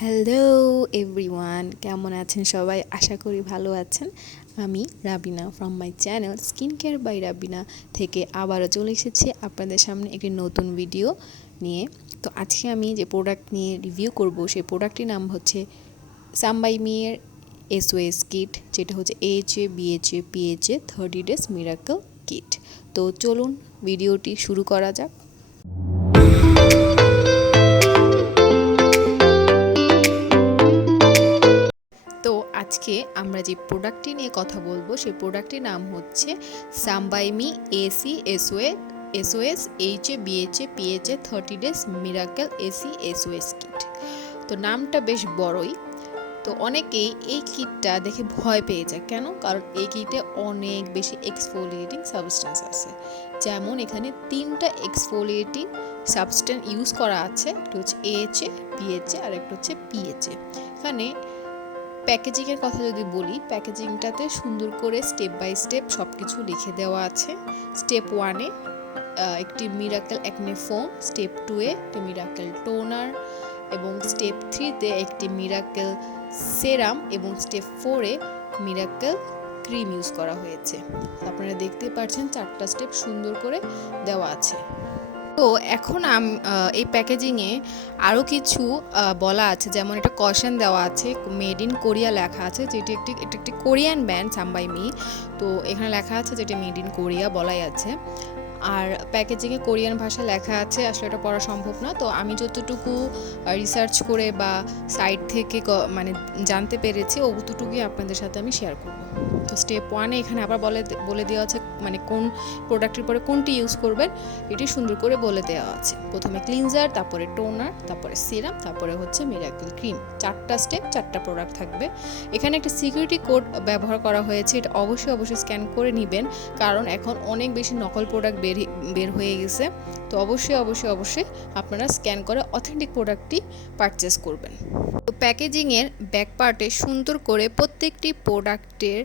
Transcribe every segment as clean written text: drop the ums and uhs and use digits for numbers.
Hello everyone, কেমন আছেন সবাই? আশা করি ভালো আছেন। আমি Rabina from my channel skin care bye Rabina থেকে আবারও চলে এসেছি আপনাদের সামনে একটি নতুন ভিডিও নিয়ে। তো আজকে আমি যে প্রোডাক্ট নিয়ে রিভিউ করব সেই প্রোডাক্টটির নাম হচ্ছে সামবাইমির SOS কিট, যেটা হচ্ছে AHA-BHA-PHA 30 ডেজ মিরাকল কিট। তো চলুন ভিডিওটি শুরু করা যাক। তো আজকে আমরা যে প্রোডাক্টটি নিয়ে কথা বলবো সেই প্রোডাক্টটির নাম হচ্ছে সামবাইমি SOS AHA-BHA-PHA 30 days miracle SOS kit. তো নামটা বেশ বড়ই। তো অনেকেই এই কিটটা দেখে ভয় পেয়ে যায়। কেন? কারণ এই কিটে অনেক বেশি এক্সফোলিয়েটিং সাবস্টেন্স আছে। যেমন এখানে 3টা এক্সফোলিয়েটিং সাবস্টেন্স ইউজ করা আছে। একটা হচ্ছে AHA, BHA আর একটা হচ্ছে PHA। এখানে প্যাকেজিংয়ের কথা যদি বলি, প্যাকেজিংটাতে সুন্দর করে স্টেপ বাই স্টেপ সব কিছু লিখে দেওয়া আছে। স্টেপ 1-এ একটি মিরাকেল অ্যাকনে ফোম, স্টেপ 2-এ একটি মিরাকেল টোনার এবং স্টেপ 3-তে একটি মিরাকেল সেরাম এবং স্টেপ 4-এ মিরাকেল ক্রিম ইউজ করা হয়েছে। আপনারা দেখতে পাচ্ছেন 4টা স্টেপ সুন্দর করে দেওয়া আছে। তো এখন এই প্যাকেজিংয়ে আরও কিছু বলা আছে, যেমন একটা কশন দেওয়া আছে, মেড ইন কোরিয়া লেখা আছে, যেটি একটি কোরিয়ান ব্র্যান্ড সামবাইমি। তো এখানে লেখা আছে যেটা মেড ইন কোরিয়া বলাই আছে। আর প্যাকেজিংয়ে কোরিয়ান ভাষা লেখা আছে, আসলে এটা পড়া সম্ভব না। তো আমি যতটুকু রিসার্চ করে বা সাইট থেকে মানে জানতে পেরেছি অতটুকুই আপনাদের সাথে আমি শেয়ার করব। তো স্টেপ 1-এ এখানে আবার বলে দেওয়া আছে মানে কোন প্রোডাক্টের পরে কোনটি ইউজ করবেন এটি সুন্দর করে বলে দেওয়া আছে। প্রথমে ক্লিনজার, তারপরে টোনার, তারপরে সিরাম, তারপরে হচ্ছে মিরাকেল ক্রিম। 4টা স্টেপ, 4টা প্রোডাক্ট থাকবে। এখানে একটা সিকিউরিটি কোড ব্যবহার করা হয়েছে, এটা অবশ্যই স্ক্যান করে নেবেন, কারণ এখন অনেক বেশি নকল প্রোডাক্ট বের হয়ে গেছে। তো অবশ্যই আপনারা স্ক্যান করে অথেন্টিক প্রোডাক্টটি পারচেস করবেন। তো প্যাকেজিংয়ের ব্যাক পার্টে সুন্দর করে প্রত্যেকটি প্রোডাক্টের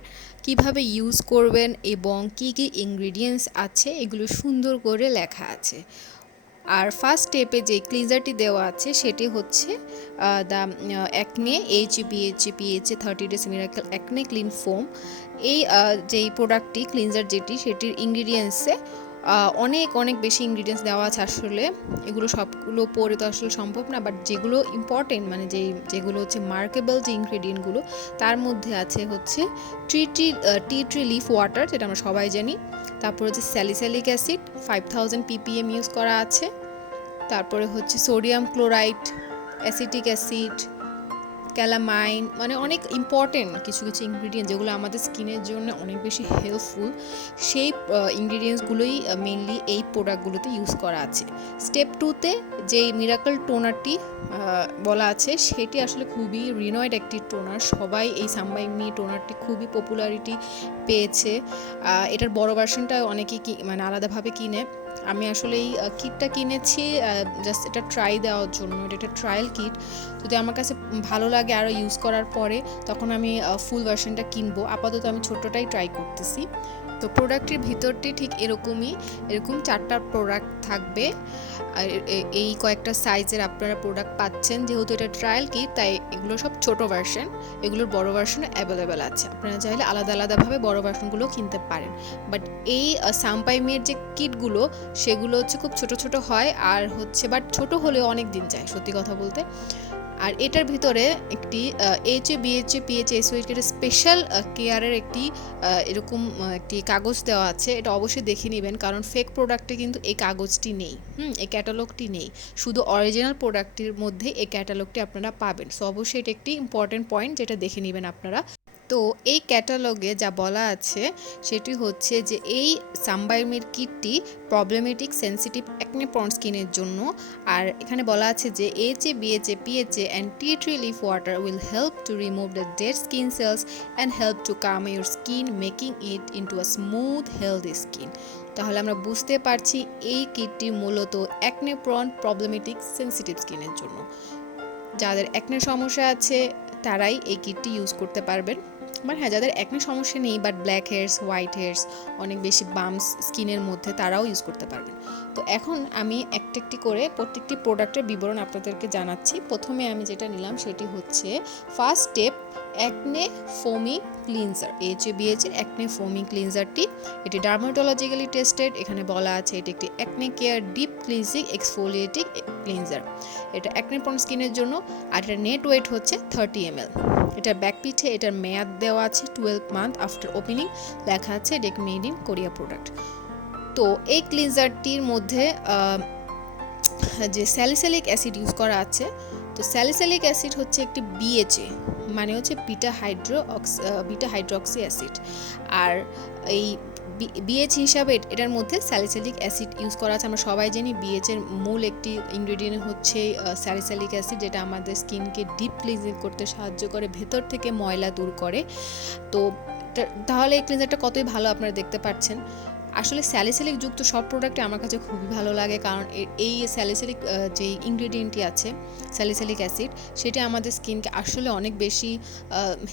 কিভাবে ইউজ করবেন এবং কি ইনগ্রিডিয়েন্টস আছে এগুলো সুন্দর করে লেখা আছে। আর ফার্স্ট স্টেপে যে ক্লিনজারটি দেওয়া আছে সেটি হচ্ছে the acne AHA-BHA-PHA 30 days miracle acne clean foam. এই যেই প্রোডাক্টটি ক্লিনজার যেটির ইনগ্রিডিয়েন্টসে অনেক বেশি ইনগ্রিডিয়েন্টস দেওয়া আছে। আসলে এগুলো সবগুলো পড়ে তো আসলে সম্ভব না, বাট যেগুলো ইম্পর্টেন্ট মানে যেগুলো হচ্ছে মার্কেবল যে ইনগ্রিডিয়েন্টগুলো, তার মধ্যে আছে হচ্ছে টি ট্রি লিফ ওয়াটার, যেটা আমরা সবাই জানি। তারপর হচ্ছে স্যালিসাইলিক অ্যাসিড 5000 ppm ইউজ করা আছে। তারপরে হচ্ছে sodium chloride, acetic acid, calamine, মানে অনেক ইম্পর্টেন্ট কিছু ইনগ্রিডিয়েন্ট যেগুলো আমাদের স্কিনের জন্য অনেক বেশি হেল্পফুল, সেই ইনগ্রিডিয়েন্টসগুলোই মেনলি এই প্রোডাক্টগুলোতে ইউজ করা আছে। স্টেপ 2-তে যে মিরাকল টোনারটি বলা আছে সেটি আসলে খুবই রিনয়েড একটি টোনার। সবাই এই সামবাইমি টোনারটি খুবই পপুলারিটি পেয়েছে। এটার বড় ভার্সনটা অনেকেই মানে আলাদাভাবে কিনে। আমি আসলে এই কিটটা কিনেছি জাস্ট এটা ট্রাই দেওয়ার জন্য। এটা একটা ট্রায়াল কিট। যদি আমার কাছে ভালো লাগে আরও ইউজ করার পরে তখন আমি ফুল ভার্সনটা কিনবো। আপাতত আমি ছোট্টটাই ট্রাই করতেছি। তো প্রোডাক্টের ভিতরটি ঠিক এরকম 4টা প্রোডাক্ট থাকবে। আর এই কয়েকটা সাইজের আপনারা প্রোডাক্ট পাচ্ছেন। যেহেতু এটা ট্রায়াল কিট তাই এগুলো সব ছোট ভার্সন, এগুলোর বড় ভার্সন অ্যাভেলেবেল আছে। আপনারা চাইলে আলাদাভাবে বড় ভার্সনগুলো কিনতে পারেন। বাট এই সামবাইমির যে কিটগুলো সেগুলো হচ্ছে খুব ছোট হয়, আর হচ্ছে বাট ছোট হলেও অনেক দিন যায় সত্যি কথা বলতে। আর এটার ভিতরে একটি AHA-BHA-PHA SOS স্পেশাল কেয়ারের এরকম একটি কাগজ দেওয়া আছে। এটা অবশ্যই দেখে নেবেন, কারণ ফেক প্রোডাক্টে কিন্তু এই কাগজটি নেই, এই ক্যাটালগটি নেই। শুধু অরিজিনাল প্রোডাক্টের মধ্যে এই ক্যাটালগটি আপনারা পাবেন। সো অবশ্যই এটা একটি ইম্পর্টেন্ট পয়েন্ট, যেটা দেখে নেবেন আপনারা। তো এই ক্যাটালগে যা বলা আছে সেটি হচ্ছে যে এই সামবাইমির কিটটি প্রবলেমেটিক সেন্সিটিভ অ্যাকনে প্রন স্কিনের জন্য। আর এখানে বলা আছে যে AHA-BHA-PHA and tea tree leaf water will help to remove the dead skin cells and help to calm your skin, making it into a smooth healthy skin. তাহলে আমরা বুঝতে পারছি এই কিটটি মূলত অ্যাকনে প্রন প্রবলেমেটিক সেন্সিটিভ স্কিনের জন্য। যাদের acne সমস্যা আছে তারাই এই কিটটি ইউজ করতে পারবেন। বাট হ্যাঁ, যাদের একনি সমস্যা নেই but black here's, white here's, অনেক বেশি বাম্পস স্কিনের মধ্যে, তারাও ইউজ করতে পারবেন। তো এখন আমি একটা একটি করে প্রত্যেকটি প্রোডাক্টের বিবরণ আপনাদেরকে জানাচ্ছি। প্রথমে আমি যেটা নিলাম সেটি হচ্ছে first step acne foamy cleanser, AHA-BHA এর অ্যাকনে ফোমি ক্লিনজারটি। এটি ডার্মাটোলজিক্যালি টেস্টেড। এখানে বলা আছে এটি একটি acne care deep cleansing exfoliating cleanser. এটা অ্যাকনে প্রন স্কিনের জন্য, আর এটার নেট ওয়েট হচ্ছে 30 ml। এটার ব্যাক পিঠে এটার মেয়াদ দেওয়া আছে 12 মান্থ আফটার ওপেনিং, লেখা আছে এটা মেড ইন কোরিয়া প্রোডাক্ট। তো এই ক্লিনজারটির মধ্যে যে স্যালিসাইলিক অ্যাসিড ইউজ করা আছে, তো স্যালিসাইলিক অ্যাসিড হচ্ছে একটি BHA, মানে হচ্ছে বিটা হাইড্রক্সি অ্যাসিড। আর এই BH হিসাবে এটার মধ্যে স্যালিসাইলিক অ্যাসিড ইউজ করা আছে। আমরা সবাই জানি BH এর মূল একটি ইনগ্রেডিয়েন্ট হচ্ছে স্যালিসাইলিক অ্যাসিড, যেটা আমাদের স্কিনকে ডিপ ক্লিনজিং করতে সাহায্য করে, ভেতর থেকে ময়লা দূর করে। তো তাহলে এই ক্লিনজারটা কতই ভালো আপনারা দেখতে পাচ্ছেন। আসলে স্যালিসাইলিক যুক্ত সব প্রোডাক্টই আমার কাছে খুবই ভালো লাগে, কারণ এই স্যালিসাইলিক যে ইনগ্রেডিয়েন্টটি আছে স্যালিসাইলিক অ্যাসিড, সেটা আমাদের স্কিনকে আসলে অনেক বেশি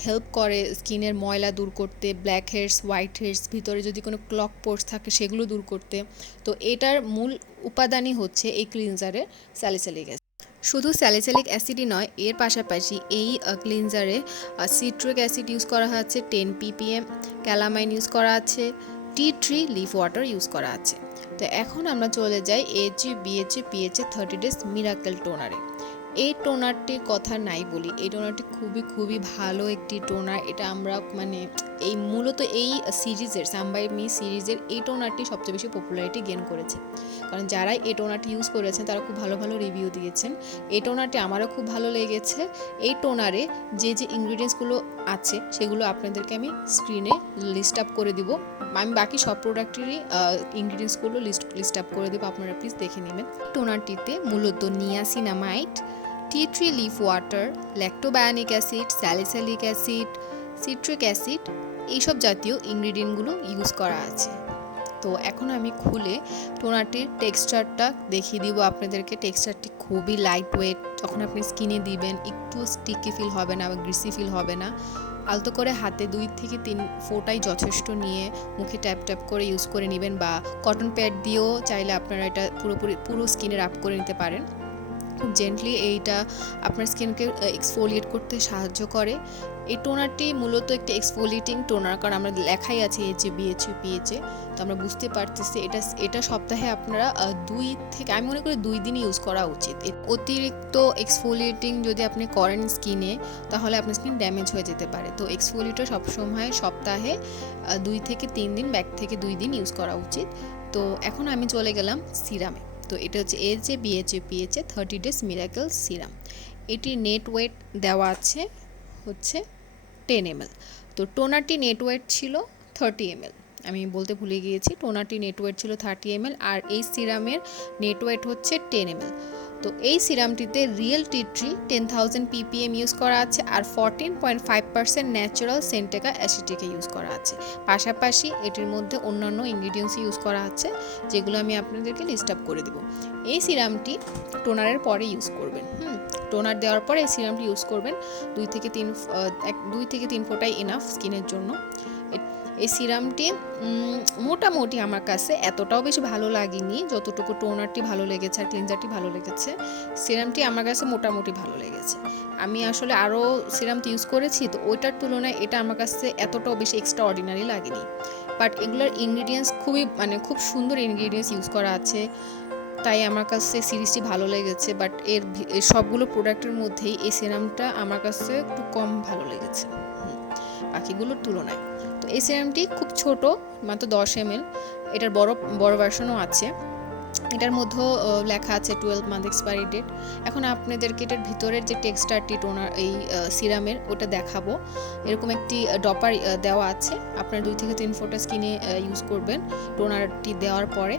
হেল্প করে স্কিনের ময়লা দূর করতে, ব্ল্যাক হেয়ার্স, হোয়াইট হেয়ার্স, ভিতরে যদি কোনো ক্লক পোর্স থাকে সেগুলো দূর করতে। তো এটার মূল উপাদানই হচ্ছে এই ক্লিনজারের স্যালিসাইলিক অ্যাসিড। শুধু স্যালিসাইলিক অ্যাসিডই নয়, এর পাশাপাশি এই ক্লিনজারে সিট্রিক অ্যাসিড ইউজ করা হচ্ছে 10 ppm, ক্যালামাইন ইউজ করা আছে, টি ট্রি লিফ ওয়াটার ইউজ করা আছে। তো এখন আমরা চলে যাই AHA-BHA-PHA 30 ডেজ মিরাকেল টোনারে। এই টোনারটির কথা নাই বলি, এই টোনারটি খুবই ভালো একটি টোনার। এটা আমরা মানে এই মূলত এই সিরিজের সাম বাই মি সিরিজের এই টোনারটি সবচেয়ে বেশি পপুলারিটি গেইন করেছে, কারণ যারা এই টোনারটি ইউজ করেছেন তারা খুব ভালো রিভিউ দিয়েছেন। এই টোনারটি আমারও খুব ভালো লেগেছে। এই টোনারে যে ইনগ্রিডিয়েন্টসগুলো আছে সেগুলো আপনাদেরকে আমি স্ক্রিনে লিস্ট আপ করে দিব। আমি বাকি সব প্রোডাক্টেরই ইনগ্রিডিয়েন্টসগুলো লিস্ট আপ করে দেবো, আপনারা প্লিজ দেখে নেবেন। টোনারটিতে মূলত niacinamide, tea tree leaf water, lactobionic acid, salicylic acid, citric acid, এইসব জাতীয় ইনগ্রিডিয়েন্টগুলো ইউজ করা আছে। তো এখন আমি খুলে টোনারটির টেক্সচারটা দেখিয়ে দিব আপনাদেরকে। টেক্সচারটি খুবই লাইট ওয়েট, যখন আপনি স্কিনে দিবেন একটু স্টিকি ফিল হবে না বা গ্রিসি ফিল হবে না। আলতো করে হাতে 2 থেকে 3 ফোঁটাই যথেষ্ট নিয়ে মুখে ট্যাপ করে ইউজ করে নেবেন, বা কটন প্যাড দিয়েও চাইলে আপনারা এটা পুরো স্কিনে রাব করে নিতে পারেন। খুব জেন্টলি এইটা আপনার স্কিনকে এক্সফোলিয়েট করতে সাহায্য করে। এই টোনারটি মূলত একটি এক্সফোলিয়েটিং টোনার, কারণ আমরা লেখাই আছে AHA-BHA-PHA, তো আমরা বুঝতে পারতেছি এটা সপ্তাহে আপনারা 2 থেকে আমি মনে করি 2 দিন ইউজ করা উচিত। অতিরিক্ত এক্সফোলিয়েটিং যদি আপনি করেন স্কিনে, তাহলে আপনার স্কিন ড্যামেজ হয়ে যেতে পারে। তো এক্সফোলিয়েটর সবসময় সপ্তাহে 2 থেকে 3 দিন, ব্যাক থেকে 2 দিন ইউজ করা উচিত। তো এখন আমি চলে গেলাম সিরামে। তো এটা হচ্ছে AHA-BHA-PHA 30 ডেজ মিরাকেল সিরাম। এটির নেট ওয়েট দেওয়া আছে হচ্ছে 10 ml। তো টোনারটি নেট ওয়েট ছিল 30 ml, আমি বলতে ভুলে গিয়েছি। টোনারটি নেট ওয়েট ছিল 30 ml, আর এই সিরামের নেট ওয়েট হচ্ছে 10 ml। তো এই সিরামটিতে real tea tree 10,000 ppm use করা আছে, আর 14.5% ন্যাচারাল সেন্টেকা অ্যাসিটিকা ইউজ করা আছে। পাশাপাশি এটির মধ্যে অন্যান্য ইনগ্রিডিয়েন্টস ইউজ করা আছে, যেগুলো আমি আপনাদেরকে লিস্ট আপ করে দেবো। এই সিরামটি টোনারের পরে ইউজ করবেন। টোনার দেওয়ার পরে এই সিরামটি ইউজ করবেন 2 থেকে 3 ফোঁটাই এনাফ স্কিনের জন্য। এই সিরামটি মোটামুটি আমার কাছে এতটাও বেশি ভালো লাগেনি যতটুকু টোনারটি ভালো লেগেছে আর ক্লিনজারটি ভালো লেগেছে। সিরামটি আমার কাছে মোটামুটি ভালো লেগেছে। আমি আসলে আরও সিরাম ইউজ করেছি, তো ওইটার তুলনায় এটা আমার কাছে এতটাও বেশি এক্সট্রা অর্ডিনারি লাগেনি। বাট এগুলোর ইনগ্রিডিয়েন্টস খুব সুন্দর ইনগ্রিডিয়েন্টস ইউজ করা আছে, তাই আমার কাছে সিরিজটি ভালো লেগেছে। বাট এর সবগুলো প্রোডাক্টের মধ্যেই এই সিরামটা আমার কাছে একটু কম ভালো লেগেছে বাকিগুলোর তুলনায়। তো এই সিরামটি খুব ছোট, মাত্র 10 ml। এটার বড় ভার্সনও আছে, এটার মধ্যেও লেখা আছে 12 মান্থ এক্সপায়ারি ডেট। এখন আপনাদেরকে এটার ভিতরের যে টেক্সচারটি টোনার এই সিরামের ওটা দেখাবো। এরকম একটি ডপার দেওয়া আছে, আপনার 2 থেকে 3 ফোঁটা স্কিনে ইউজ করবেন টোনারটি দেওয়ার পরে।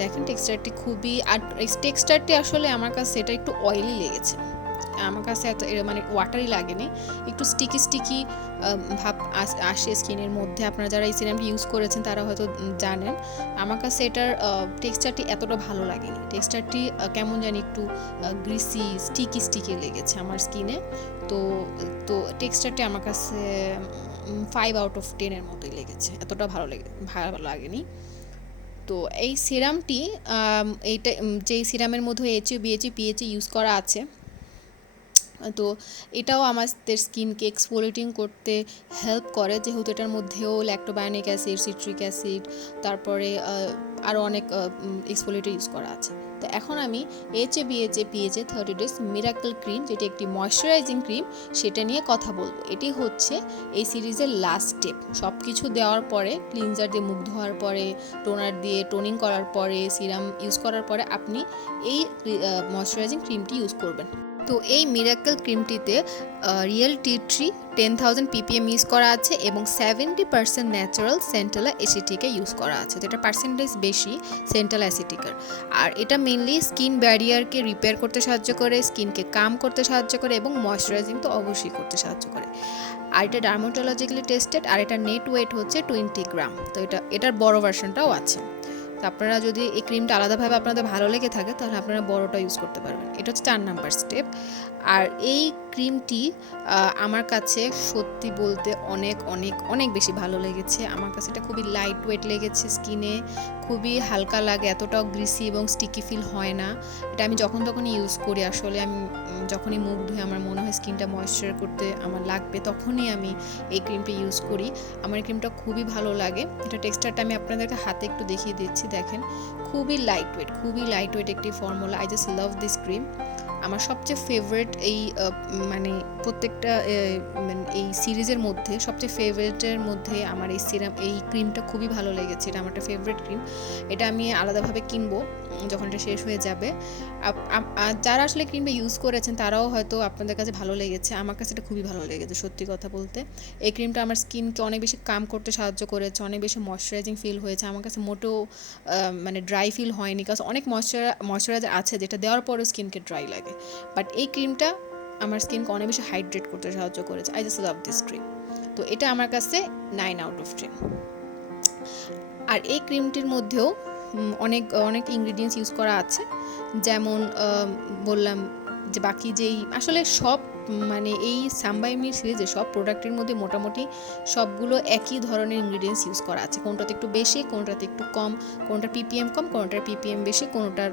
দেখেন টেক্সচারটি আর টেক্সচারটি আসলে আমার কাছে এটা একটু অয়েলি লেগেছে। আমার কাছে এত মানে ওয়াটারি লাগেনি, একটু স্টিকি ভাব আসে স্কিনের মধ্যে। আপনারা যারা এই সিরামটি ইউজ করেছেন তারা হয়তো জানেন। আমার কাছে এটার টেক্সচারটি এতটা ভালো লাগেনি, টেক্সচারটি কেমন জানি একটু গ্রিসি স্টিকি লেগেছে আমার স্কিনে। তো তো টেক্সচারটি আমার কাছে 5/10 এর মতোই লেগেছে, এতটা ভালো লাগেনি। তো এই সিরামটি এইটা যেই সিরামের মধ্যে AHA-BHA-PHA ইউজ করা আছে, তো এটাও আমাদের স্কিনকে এক্সফোলিয়েটিং করতে হেল্প করে, যেহেতু এটার মধ্যেও ল্যাক্টোবায়োনিক অ্যাসিড, সিট্রিক অ্যাসিড, তারপরে আরও অনেক এক্সফোলিয়েটর ইউজ করা আছে। তো এখন আমি AHA-BHA-PHA 30 ডেজ মিরাকল ক্রিম, যেটি একটি ময়শ্চারাইজিং ক্রিম, সেটা নিয়ে কথা বলবো। এটি হচ্ছে এই সিরিজের লাস্ট স্টেপ। সব কিছু দেওয়ার পরে, ক্লিনজার দিয়ে মুখ ধোয়ার পরে, টোনার দিয়ে টোনিং করার পরে, সিরাম ইউজ করার পরে আপনি এই ময়শ্চারাইজিং ক্রিমটি ইউজ করবেন। তো এই মিরাকল ক্রিমটিতে real tea tree 10,000 ppm use করা আছে এবং 70% ন্যাচারাল সেন্টালা অ্যাসিটিকা ইউজ করা আছে, যেটা পার্সেন্টেজ বেশি সেন্টালা অ্যাসিটিকার। আর এটা মেনলি স্কিন ব্যারিয়ারকে রিপেয়ার করতে সাহায্য করে, স্কিনকে কাম করতে সাহায্য করে এবং ময়শ্চারাইজিং তো অবশ্যই করতে সাহায্য করে। আর এটা ডার্মাটোলজিক্যালি টেস্টেড, আর এটা নেট ওয়েট হচ্ছে 20 গ্রাম। তো এটার বড় ভার্সনটাও আছে। তো আপনারা যদি এই ক্রিমটা আলাদাভাবে আপনাদের ভালো লেগে থাকে তাহলে আপনারা বড়টা ইউজ করতে পারবেন। এটা হচ্ছে 4 নাম্বার স্টেপ। আর এই ক্রিমটি আমার কাছে সত্যি বলতে অনেক অনেক অনেক বেশি ভালো লেগেছে। আমার কাছে এটা খুবই লাইট ওয়েট লেগেছে, স্কিনে খুবই হালকা লাগে, এতটাও গ্রিসি এবং স্টিকি ফিল হয় না। এটা আমি যখন তখনই ইউজ করি। আসলে আমি যখনই মুখ ধুয়ে আমার মনে হয় স্কিনটা ময়েশ্চার করতে আমার লাগবে, তখনই আমি এই ক্রিমটা ইউজ করি। আমার এই ক্রিমটা খুবই ভালো লাগে। এটা টেক্সচারটা আমি আপনাদেরকে হাতে একটু দেখিয়ে দিচ্ছি, দেখেন খুবই লাইট ওয়েট একটি formula. I just love this cream. আমার সবচেয়ে ফেভারিট এই মানে প্রত্যেকটা এই সিরিজের মধ্যে সবচেয়ে ফেভারিটের মধ্যে আমার এই ক্রিমটা খুবই ভালো লেগেছে। এটা আমার একটা ফেভারিট ক্রিম। এটা আমি আলাদাভাবে কিনবো যখন এটা শেষ হয়ে যাবে। যারা আসলে ক্রিমটা ইউজ করেছেন তারাও হয়তো আপনাদের কাছে ভালো লেগেছে। আমার কাছে এটা খুবই ভালো লেগেছে সত্যি কথা বলতে। এই ক্রিমটা আমার স্কিনকে অনেক বেশি কাম করতে সাহায্য করেছে, অনেক বেশি ময়শ্চারাইজিং ফিল হয়েছে। আমার কাছে মোটেও মানে ড্রাই ফিল হয়নি, কারণ অনেক ময়শ্চারাইজার আছে যেটা দেওয়ার পরেও স্কিনকে ড্রাই লাগে, বাট এই ক্রিমটা আমার স্কিনকে অনেক বেশি হাইড্রেট করতে সাহায্য করেছে। I just love this cream. তো এটা আমার কাছে 9/10। আর এই ক্রিমটির মধ্যেও অনেক ইনগ্রিডিয়েন্টস ইউজ করা আছে, যেমন বললাম যে বাকি যেই আসলে সব মানে এই সাম্বাইমির সিরিজে সব প্রোডাক্টের মধ্যে মোটামুটি সবগুলো একই ধরনের ইনগ্রিডিয়েন্টস ইউজ করা আছে। কোনটাতে একটু বেশি, কোনটাতে একটু কম, কোনটার পিপিএম কম, কোনটার পিপিএম বেশি, কোনটার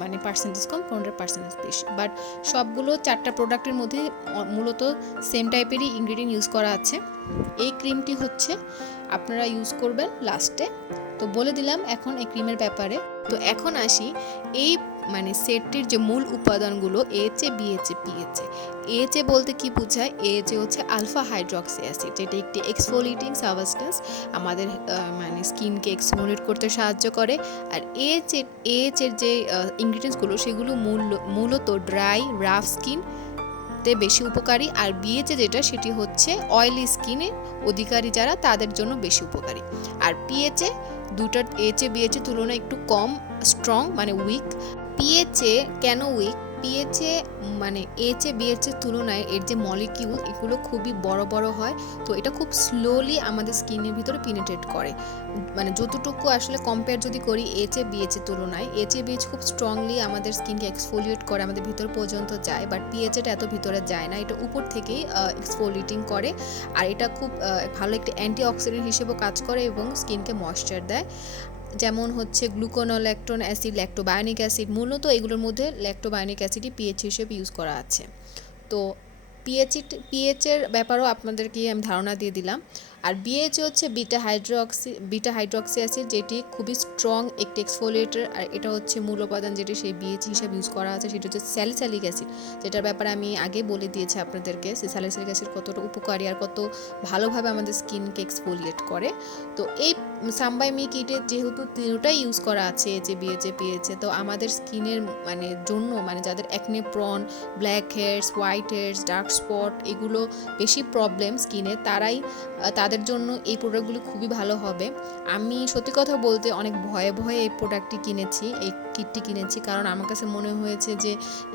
মানে পার্সেন্টেজ কম, কোনটার পার্সেন্টেজ বেশি, বাট সবগুলো 4টা প্রোডাক্টের মধ্যে মূলত সেম টাইপেরই ইনগ্রিডিয়েন্ট ইউজ করা আছে। এই ক্রিমটি হচ্ছে আপনারা ইউজ করবেন লাস্টে। তো বলে দিলাম এখন এই ক্রিমের ব্যাপারে। তো এখন আসি এই মানে সেটটির যে মূল উপাদানগুলো AHA-BHA-PHA। AHA বলতে কি বোঝায়? AHA হচ্ছে আলফা হাইড্রক্সি অ্যাসিড, যেটা একটি এক্সফোলিয়েটিং সাবস্টেন্স, আমাদের মানে স্কিনকে এক্সফোলিয়েট করতে সাহায্য করে। আর AHA যে ইনগ্রিডিয়েন্টসগুলো সেগুলো মূলত ড্রাই রাফ স্কিন বেশি উপকারী। আর BHA যেটা সেটি হচ্ছে অয়েলি স্কিনে অধিকারী যারা তাদের জন্য বেশি উপকারী। আর PHA দুটার AHA-BHA তুলনায় একটু কম স্ট্রং, মানে উইক। PHA কেন উইক? PHA মানে AHA-BHA তুলনায় এর যে মলিকিউল এগুলো খুবই বড় বড় হয়, তো এটা খুব স্লোলি আমাদের স্কিনের ভিতরে পেনিট্রেট করে। মানে যতটুকু আসলে কম্পেয়ার যদি করি AHA-BHA তুলনায়, AHA-BHA খুব স্ট্রংলি আমাদের স্কিনকে এক্সফোলিয়েট করে, আমাদের ভিতর পর্যন্ত যায়, বাট PHA-টা এত ভিতরে যায় না, এটা উপর থেকেই এক্সফোলিয়েটিং করে। আর এটা খুব ভালো একটি অ্যান্টিঅক্সিডেন্ট হিসেবেও কাজ করে এবং স্কিনকে ময়েশ্চার দেয়। যেমন হচ্ছে গ্লুকোনোল্যাকটোন অ্যাসিড, ল্যাক্টোবায়োনিক অ্যাসিড, মূলত এগুলোর মধ্যে ল্যাক্টোবায়োনিক অ্যাসিডই PHA হিসেবে ইউজ করা আছে। তো PHA-এর ব্যাপারেও আপনাদেরকে আমি ধারণা দিয়ে দিলাম। আর BHA হচ্ছে বিটা হাইড্রক্সি অ্যাসিড, যেটি খুবই স্ট্রং একটি এক্সফোলিয়েটর। আর এটা হচ্ছে মূল উপাদান যেটি সেই BHA হিসাবে ইউজ করা আছে, সেটা হচ্ছে স্যালিসাইলিক অ্যাসিড, যেটার ব্যাপারে আমি আগে বলে দিয়েছি আপনাদেরকে স্যালিসাইলিক অ্যাসিড কতটা উপকারী আর কত ভালোভাবে আমাদের স্কিনকে এক্সফোলিয়েট করে। তো এই সাম্বাইমি কিটে যেহেতু তিনটাই ইউজ করা আছে AHA-BHA-PHA, তো আমাদের স্কিনের মানে জন্য, মানে যাদের acne prawn, black here's, white here's, dark spot এগুলো বেশি প্রবলেম স্কিনে, তাদের তাদের জন্য এই প্রোডাক্টগুলি খুবই ভালো হবে। আমি সত্যি কথা বলতে অনেক ভয়ে ভয়ে এই প্রোডাক্টটি কিনেছি, এই কিটটি কিনেছি, কারণ আমার কাছে মনে হয়েছে যে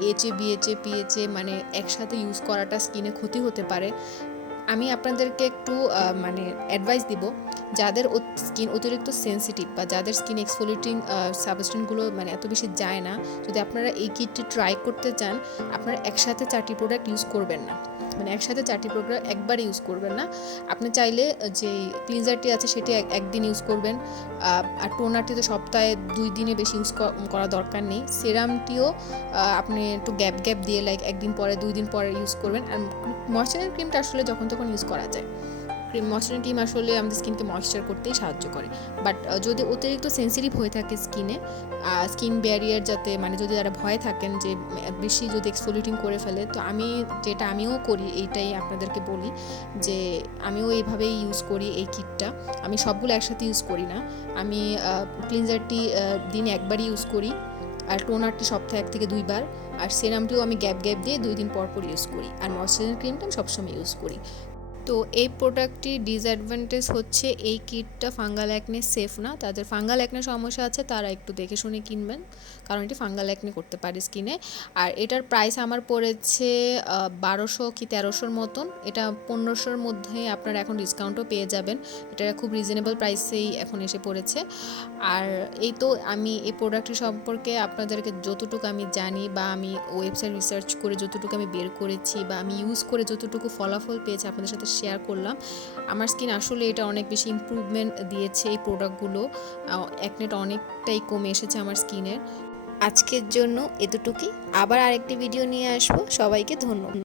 AHA BHA PHA মানে একসাথে ইউজ করাটা স্কিনে ক্ষতি হতে পারে। আমি আপনাদেরকে একটু মানে অ্যাডভাইস দিব, যাদের স্কিন অতিরিক্ত সেন্সিটিভ বা যাদের স্কিন এক্সফোলিয়েটিং সাবস্টেন্সগুলো মানে এত বেশি যায় না, যদি আপনারা এই কিটটি ট্রাই করতে চান, আপনারা একসাথে 4টি প্রোডাক্ট ইউজ করবেন না, মানে একসাথে 4টি প্রোডাক্ট একবারে ইউজ করবেন না। আপনি চাইলে যে ক্লিনজারটি আছে সেটি একদিন ইউজ করবেন, আর টোনারটি তো সপ্তাহে 2 দিনে বেশি ইউজ করা দরকার নেই। সেরামটিও আপনি একটু গ্যাপ গ্যাপ দিয়ে লাইক একদিন পরে 2 দিন পরে ইউজ করবেন। আর ময়শ্চারাইজিং ক্রিমটা আসলে যখন তখন ইউজ করা যায়। ময়শ্চারাইজিং ক্রিম আসলে আমাদের স্কিনকে ময়শ্চার করতেই সাহায্য করে। বাট যদি অতিরিক্ত সেন্সিটিভ হয়ে থাকে স্কিনে, স্কিন ব্যারিয়ার যাতে মানে যদি তারা ভয় থাকেন যে বেশি যদি এক্সফোলিয়েটিং করে ফেলে, তো আমিও করি, এইটাই আপনাদেরকে বলি যে আমিও এইভাবেই ইউজ করি এই কিটটা। আমি সবগুলো একসাথে ইউজ করি না, আমি ক্লিনজারটি দিনে একবারই ইউজ করি, আর টোনারটি সপ্তাহে 1 থেকে 2 বার, আর সেরামটিও আমি গ্যাপ গ্যাপ দিয়ে 2 দিন পর পর ইউজ করি, আর ময়শ্চারাইজিং ক্রিমটা আমি সবসময় ইউজ করি। তো এই প্রোডাক্টটির ডিসঅ্যাডভান্টেজ হচ্ছে এই কিটটা ফাঙ্গাল অ্যাকনে সেফ না। তাদের ফাঙ্গাল অ্যাকনে সমস্যা আছে তারা একটু দেখে শুনে কিনবেন, কারণ এটি ফাঙ্গাল অ্যাকনে করতে পারে স্কিনে। আর এটার প্রাইস আমার পড়েছে 1200 কি 1300-র মতন। এটা 1500-র মধ্যে আপনারা এখন ডিসকাউন্টও পেয়ে যাবেন। এটা খুব রিজনেবল প্রাইসেই এখন এসে পড়েছে। আর এই তো আমি এই প্রোডাক্টটি সম্পর্কে আপনাদেরকে যতটুকু আমি জানি বা আমি ওয়েবসাইট রিসার্চ করে যতটুকু আমি বের করেছি বা আমি ইউজ করে যতটুকু ফলাফল পেয়েছি আপনাদের সাথে শেয়ার করলাম। আমার স্কিন আসলে এটা অনেক বেশি ইমপ্রুভমেন্ট দিয়েছে এই প্রোডাক্টগুলো, অ্যাকনেটা অনেকটাই কমে এসেছে আমার স্কিনের। আজকের জন্য এতটুকুই, আবার আরেকটি ভিডিও নিয়ে আসবো। সবাইকে ধন্যবাদ।